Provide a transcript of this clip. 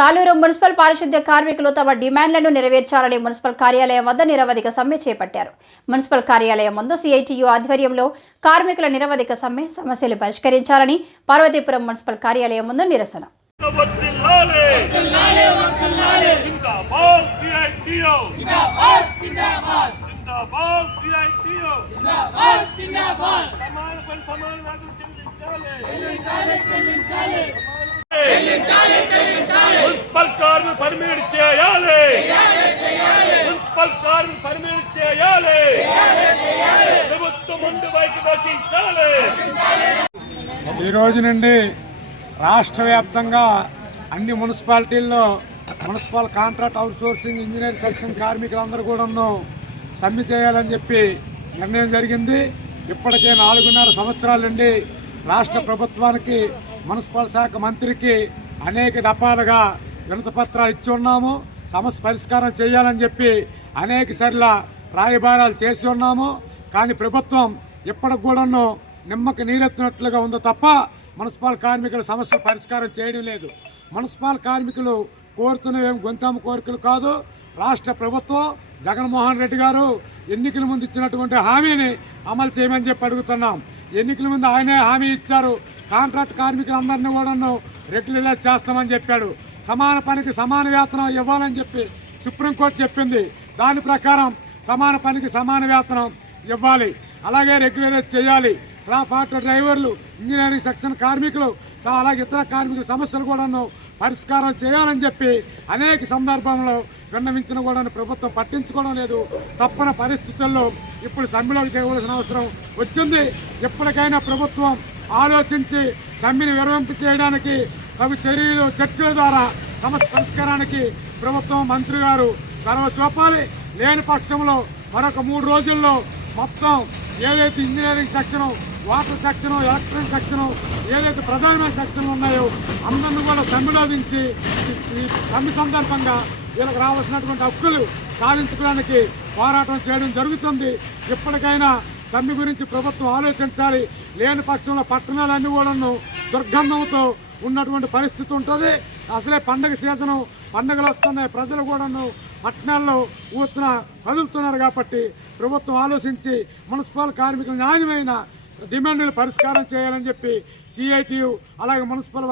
Saluru municipal పారిశుద్ధ్య కార్మికులు తమ డిమాండ్లను నెరవేర్చాలని మున్సిపల్ కార్యాలయం వద్ద నిరవధిక సమ్మె చేపట్టారు. మున్సిపల్ కార్యాలయం ముందు సిఐటియు ఆధ్వర్యంలో కార్మికుల నిరవధిక సమ్మె సమస్యలు పరిష్కరించాలని పార్వతీపురం మున్సిపల్ కార్యాలయం ముందు నిరసన. సమాన పని సమాన చెల్లించాలి మున్సిపల్ కార్మిక పర్మిట్ చేయాలి మున్సిపల్ కార్మిక చేయాలి. ప్రభుత్వం ముందు వైపు దర్శించాలి ఈ రోజు నుండి రాష్ట్ర వ్యాప్తంగా అన్ని మున్సిపాలిటీల్లో municipal contract outsourcing engineer section కార్మికులందరూ కూడాను సమ్మె చేయాలని చెప్పి నిర్ణయం జరిగింది. ఇప్పటికే నాలుగున్నర సంవత్సరాల నుండి రాష్ట్ర ప్రభుత్వానికి మున్సిపల్ శాఖ మంత్రికి అనేక దఫాలుగా వినతపత్రాలు ఇచ్చి ఉన్నాము. సమస్య పరిష్కారం చేయాలని చెప్పి అనేక సార్ల రాయబారాలు చేసి ఉన్నాము. కానీ ప్రభుత్వం ఇప్పటికి కూడాను నిమ్మకి నీరెత్తినట్లుగా ఉంది తప్ప మున్సిపల్ కార్మికుల సమస్య పరిష్కారం చేయడం లేదు. మున్సిపల్ కార్మికులు కోరుతున్నవేం గొంతమ్మ కోరికలు కాదు. రాష్ట్ర ప్రభుత్వం జగన్మోహన్ రెడ్డి గారు ఎన్నికల ముందు ఇచ్చినటువంటి హామీని అమలు చేయమని చెప్పి అడుగుతున్నాం. ఎన్నికల ముందు ఆయనే హామీ ఇచ్చారు. కాంట్రాక్ట్ కార్మికులందరినీ కూడాను రెగ్యులర్ చేస్తామని చెప్పాడు. సమాన పనికి సమాన వేతనం ఇవ్వాలని చెప్పి సుప్రీంకోర్టు చెప్పింది. దాని ప్రకారం సమాన పనికి సమాన వేతనం ఇవ్వాలి. అలాగే రెగ్యులరైజ్ చేయాలి. క్లాఫ్ ఆటో డ్రైవర్లు ఇంజనీరింగ్ సెక్షన్ కార్మికులు అలాగే ఇతర కార్మికుల సమస్యలు కూడాను పరిష్కారం చేయాలని చెప్పి అనేక సందర్భంలో విన్నవించిన కూడా ప్రభుత్వం పట్టించుకోవడం లేదు. తప్పని పరిస్థితుల్లో ఇప్పుడు సమ్మెలోకి చేయవలసిన అవసరం వచ్చింది. ఎప్పటికైనా ప్రభుత్వం ఆలోచించి సమ్మెను విరమింపు చేయడానికి తగు చర్యలు చర్చల ద్వారా సమస్య పరిష్కారానికి ప్రభుత్వం మంత్రి గారు చొరవ చూపాలి లేని పక్షంలో మరొక మూడు రోజుల్లో మొత్తం ఏదైతే engineering section water section electric section ఏదైతే ప్రధానమైన సెక్షన్లు ఉన్నాయో అందరిని కూడా సమ్మిలోదించి ఈ- ఈ సమ్మె సందర్భంగా వీళ్ళకి రావాల్సినటువంటి హక్కులు సాధించుకోవడానికి పోరాటం చేయడం జరుగుతుంది. ఇప్పటికైనా సమ్మె గురించి ప్రభుత్వం ఆలోచించాలి. లేని పక్షంలో పట్టణాలన్నీ కూడాను దుర్గంధంతో ఉన్నటువంటి పరిస్థితి ఉంటుంది. అసలే పండగ సీజను పండగలు వస్తున్నాయి. ప్రజలు కూడాను పట్టణాల్లో ఊతున కదులుతున్నారు కాబట్టి ప్రభుత్వం ఆలోచించి మున్సిపల్ కార్మికుల న్యాయమైన డిమాండ్లు పరిష్కారం చేయాలని చెప్పి సిఐటియు అలాగే మున్సిపల్